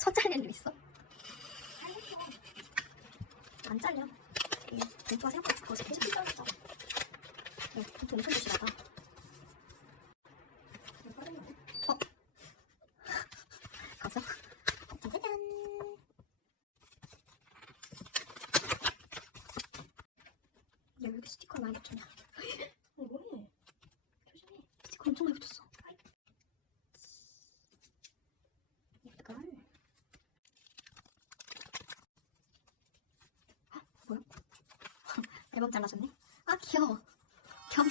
손 잘릴 일 있어? 안 잘려. 이게 봉투가 생각보다 거기서 계속 잘렸어. 네, 봉투 엄청 조심하다. 어? 가서? 짜자잔. 야, 왜 이렇게 스티커를 많이 붙였냐? 어, 뭐해? 조심해. 스티커 엄청 많이 붙였어. 예쁘걸. 헉, 뭐야? 앨범 잘라줬네? 아, 귀여워. 겸, 어?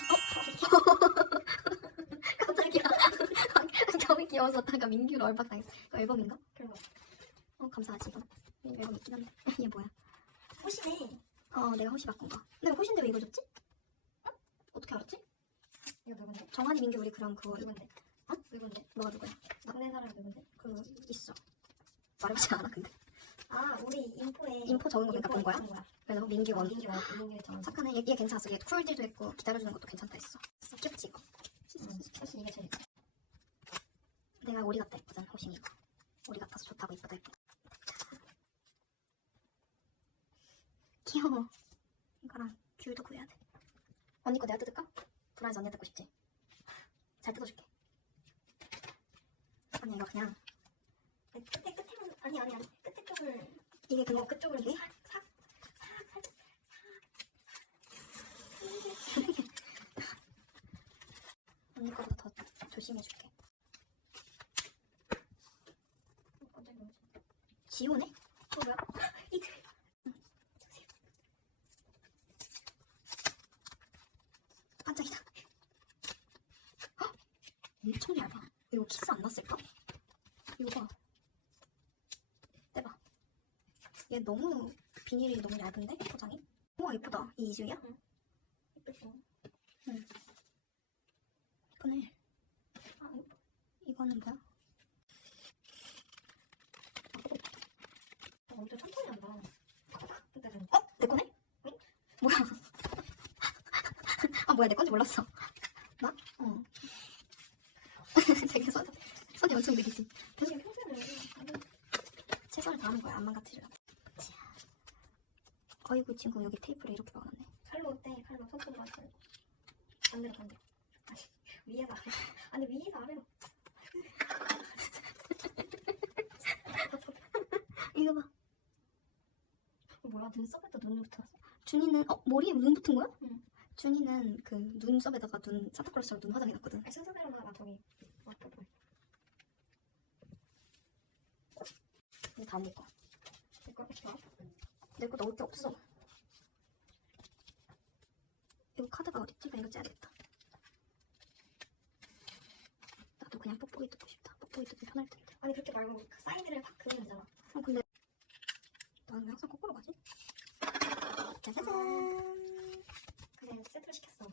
깜짝이야. 겸이 귀여워졌다가 민규로 얼박당했어. 이거 앨범인가? 그런 거. 어, 감사하지, 이건. 이 앨범 있긴 한데. 얘 뭐야? 호시네. 어, 내가 호시 바꾼 거. 내가 호시인데 왜 이거 줬지? 어? 어떻게 알았지? 이거 누군데? 정한이 민규 우리 그럼 그거 누군데? 어? 누군데? 너가 누구야? 막내 사람 누군데? 그 있어. 말해보지 않아 근데. 아, 우리 인포에 인포 적은 거 그러니까 본 거야? 그래서 민규 원. 민기 원. 착하네. 얘, 얘 괜찮았어. 얘 쿨딜도 했고 기다려주는 것도 괜찮다 했어. 귀엽지 이거. 응, 호시 이게 제일. 내가 오리 같다 했거든. 호신 이거. 오리 같아서 좋다고 이쁘다 이쁘다. 귀여워. 이거랑 귤도 구해야 돼. 언니 거 내가 뜯을까? 불안해서 언니 뜯고 싶지? 잘 뜯어줄게. 언니 이거 그냥 끝에 끝에만 아니 아니 아니 끝에 이게 그냥 어, 그쪽을 이게? 싹, 싹, 언니 거보다 더 조심해줄게. 지호네? 어, 뭐야? 이틀. 반짝이다. 헉! 엄청 얇아. 이거 키스 안 났을까? 이거 봐. 대박. 얘 너무 비닐이 너무 얇은데 포장이? 우와 예쁘다. 이 이주야? 이쁘죠? 예쁘네. 아, 이거 이거는 뭐야? 어, 엄청 천천히 한다. 어? 내 거네? 응? 뭐야? 아 뭐야 내 건지 몰랐어. 나? 어. 되게 손, 손이 엄청 느리지. 되게 평소에는 안 최선을 다하는 거야. 안 망가뜨리려고. 자. 어이구 친구 여기 테이프를 이렇게 박았네. 칼로 때 칼로 손톱 맞춰. 반대로 반대. 아니 위에서 아래. 아니 위에서 아래로. 이거 봐. 어, 뭐야 눈썹에도 눈 붙었어. 준이는 어 머리에 눈 붙은 거야? 응. 준이는 그 눈썹에다가 눈 산타클로스처럼 눈 화장해 놨거든. 아니 순서대로만 저기 왔다 보여. 이거 다음 내 거. 이거 이렇게 와. 내거 넣을 게 없어. 이거 카드가 어딨지? 나 이거 째야 되겠다. 나도 그냥 뽁뽁이 뜯고 싶다. 뽁뽁이 뜯기 편할 텐데. 아니 그렇게 말고 그 사이드를 팍 그으면 되잖아. 어 근데 나는 왜 항상 거꾸로 가지? 짜자잔. 그래 세트로 시켰어.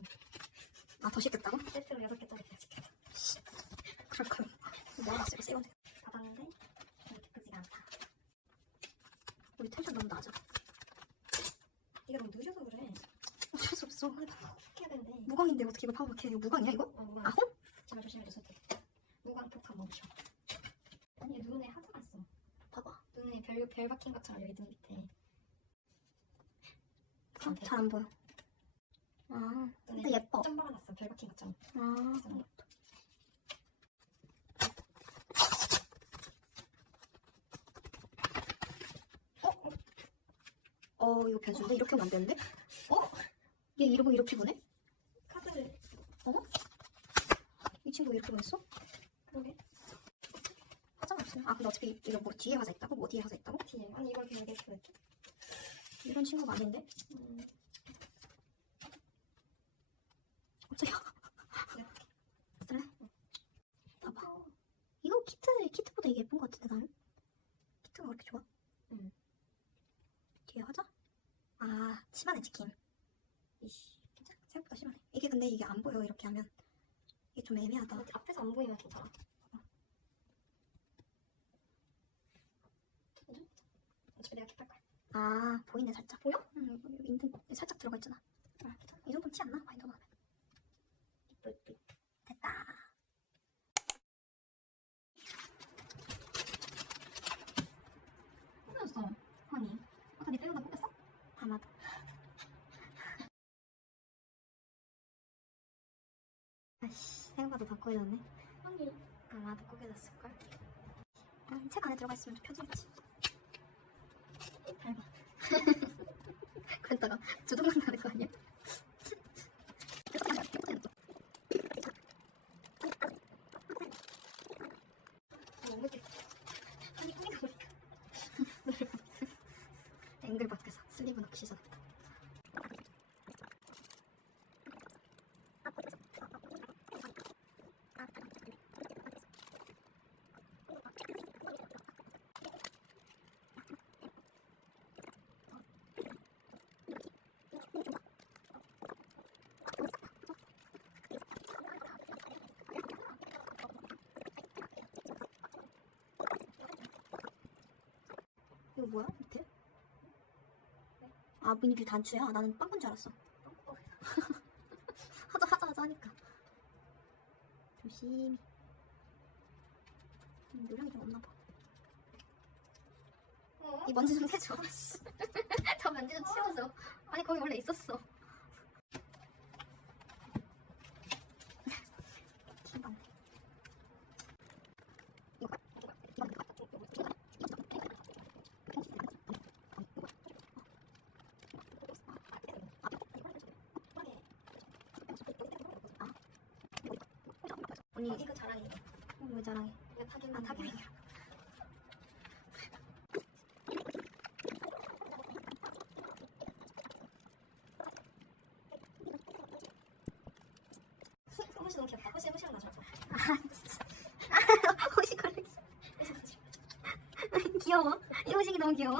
아더 시켰다고? 세트로 여섯 개짜리 그냥 시켰어. 그럴 거면 모아놨어요. 세건데. 받았는데 이렇게 크지가 않다. 우리 텐션 너무 낮아. 이게 너무 느려서 그래. 어쩔 수 없어. 해야 되는데. 무광인데 어떻게 이걸 파워박해? 이거 무광이야 이거? 어, 무광. 아 홈? 잘 조심해줘 손톱. 무광 폭탄 멈춰. 아니 눈에 하트 났어. 봐봐. 눈에 별, 별 박힌 것처럼 여기 눈 밑에. 어, 잘안 보여. 아 근데 예뻐. 점 발라놨어. 별 박힌 것처럼. 아 그래서 어 이거 변수인데 이렇게 하면 안 되는데? 어? 얘 이러고 이렇게 보내? 카드를 이 친구 이렇게 보냈어? 그러게 화장 없으면 아 근데 어차피 이거 뭐 뒤에 화자 있다고? 뭐 뒤에 화자 있다고? 뒤에. 아니 이걸 그냥 이렇게 이렇게. 이런 친구가 아닌데? 음, 이렇게. 쓸래? 봐봐 이거 키트, 키트보다 이게 예쁜 것 같은데 나는? 키트가 왜 이렇게 좋아? 응. 뒤에 화자? 아 심하네 치킨 이씨. 생각보다 심하네 이게 근데 이게 안 보여 이렇게 하면 이게 좀 애매하다 아, 앞에서 안 보이면 괜찮아. 어차피 내가 킵할 거야. 아 보이네 살짝 보여? 응 여기 인등 살짝 들어가 있잖아 아, 괜찮아. 이 정도는 티안 나? 바인더만 하면 이쁘 이쁘. 됐다 생각보다 더 꼬여졌네. 아니 아마도 꼬여졌을걸. 아, 책 안에 들어가 있으면 편집이지. 밟아. 그랬다가 주둥만 나는 거 아니야? 못 먹겠어. 아니 꾸미가 보니까 앵글 밖에서 슬리브 넣기 시작했다. 이거 뭐야 밑에? 아 미니뷰 단추야? 나는 빵꾸인 줄 알았어. 하자 하자 하자 하니까 조심히. 음, 요령이 좀 없나 봐. 어? 이 먼지 좀 해줘. 저 먼지 좀 치워줘. 아니 거기 원래 있었어. 기방. 언니 이거 자랑이야. 어, 왜 자랑해? 이거 타겟 아 타겟이야. 호시 너무 귀엽다. 호시 호시랑 나. 봐. 아 진짜. 호시 컬렉션. 귀여워. 이 호식이 너무 귀여워.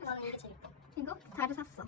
나는 이게 재밌다. 이거 다를 샀어.